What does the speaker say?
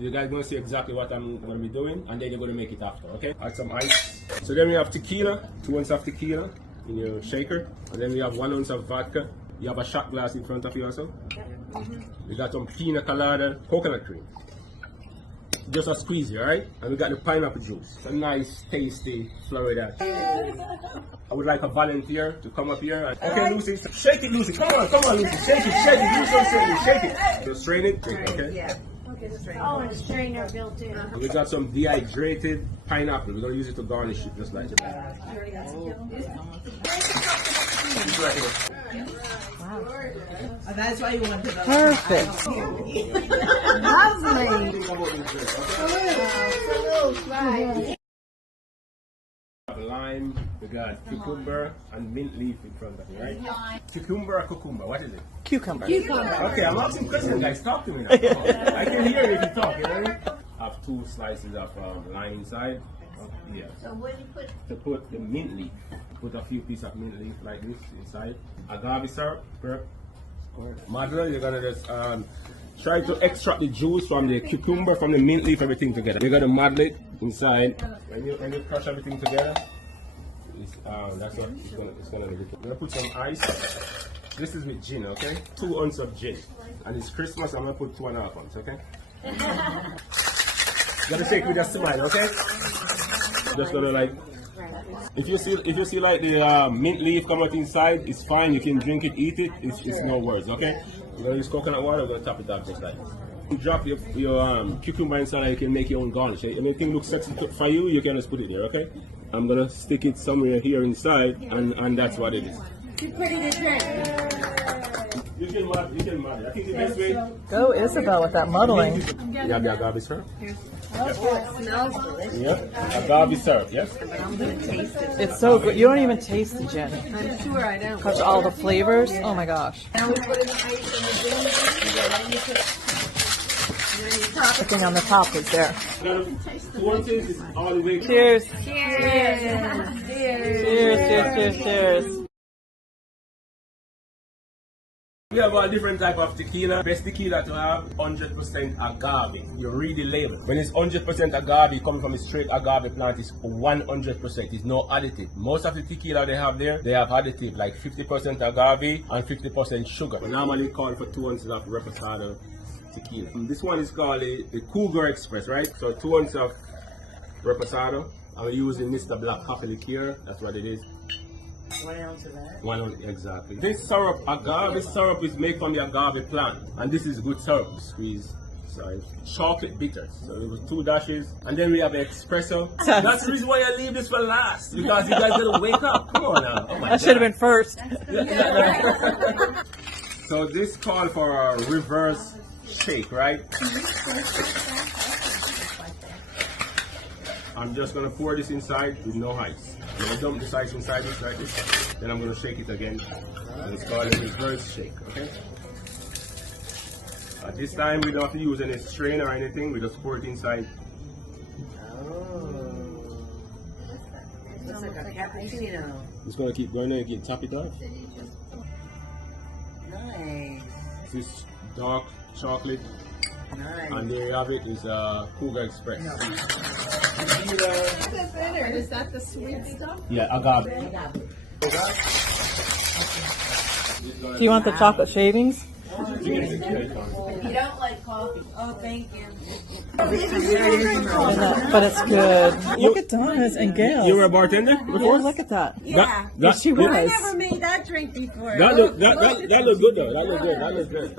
You guys going to see exactly what I'm going to be doing, and then you're going to make it after, okay? Add some ice. So then we have tequila, 2 ounces of tequila in your shaker. And then we have 1 ounce of vodka. You have a shot glass in front of you also. We got some pina colada, coconut cream. Just a squeeze here, right? And we got the pineapple juice. A nice, tasty Florida. I would like a volunteer to come up here. Okay, Lucy, shake it, Lucy. Come on, Lucy. Shake it. You should shake it. Just strain it, drink, okay? Yeah. Oh, and a strainer built in. We got some dehydrated pineapple. We're gonna use it to garnish it, just like that. Wow. Oh, that's why you wanted to. Perfect. Lovely. Lime, we got cucumber and mint leaf in front of you, right? Cucumber or cucumber? What is it? Cucumber. Okay, I'm asking questions, guys. Talk to me now. I can hear you if you talk, you know? I have 2 slices of lime inside. Yeah. So what do you put? To put the mint leaf. Put a few pieces of mint leaf like this inside. Agave syrup. Madler, you're gonna just try to extract the juice from the cucumber, from the mint leaf, everything together. You're gonna muddle it inside. When you crush everything together, that's what it's gonna do. We're gonna put some ice. This is with gin, okay? 2 ounces of gin. And it's Christmas, I'm gonna put 2.5 ounces, okay? Gotta shake with a smile, okay? Just gonna like, if you see like the mint leaf come out inside, it's fine. You can drink it, eat it. It's no worries, okay? You're gonna use coconut water. We're gonna top it up just like this. You drop your cucumber inside, and you can make your own garnish. Anything looks sexy for you, you can just put it there, okay? I'm gonna stick it somewhere here inside, and that's what it is. Too pretty to drink. You can mud. I think the best way. Go, Isabel, with that muddling. You have the agave syrup. Oh, it smells delicious. Yep. Agave syrup. Yes. I'm gonna taste it. It's so good. You don't even taste the gin. I'm sure I don't. Because all the flavors. Oh my gosh. Now we put in the ice in the gin, and then you put. And then you top The it. thing on the top is there. 2 ounces is all the way. Cheers. Cheers. Cheers. We have a different type of tequila. Best tequila to have 100% agave. You read the label. When it's 100% agave, coming from a straight agave plant, it's 100%. It's no additive. Most of the tequila they have there, they have additive like 50% agave and 50% sugar. We normally call for 2 ounces of reposado tequila. And this one is called the Cougar Express, right? So 2 ounces of reposado. I'm using Mr. Black Coffee Liqueur. That's what it is. 1 ounce of that. 1 ounce, exactly. This syrup, agave syrup, is made from the agave plant, and this is good syrup. Squeeze, sorry, chocolate bitters. So it was 2 dashes, and then we have espresso. That's the reason why I leave this for last, because you guys gotta wake up. Come on now. Oh my That should have been first. So this called for a reverse shake, right? I'm just gonna pour this inside with no ice. I'm gonna dump this ice inside this like this. Then I'm gonna shake it again. And it's called a reverse shake, okay? At this time we don't have to use any strainer or anything, we just pour it inside. Oh. Looks like a cappuccino. Just gonna keep going and again, top it off. Nice. This is dark chocolate, Nice. and there you have it, is Cougar Express. And is that the sweet stuff? Yeah, agave. Do you want the chocolate shavings? You don't like coffee. Oh, thank you. But it's good. Look at Donna's and Gail's. You were a bartender Yeah, before? look at that. Yeah. Yes, she was. I never made that drink before. That look good though. That look good.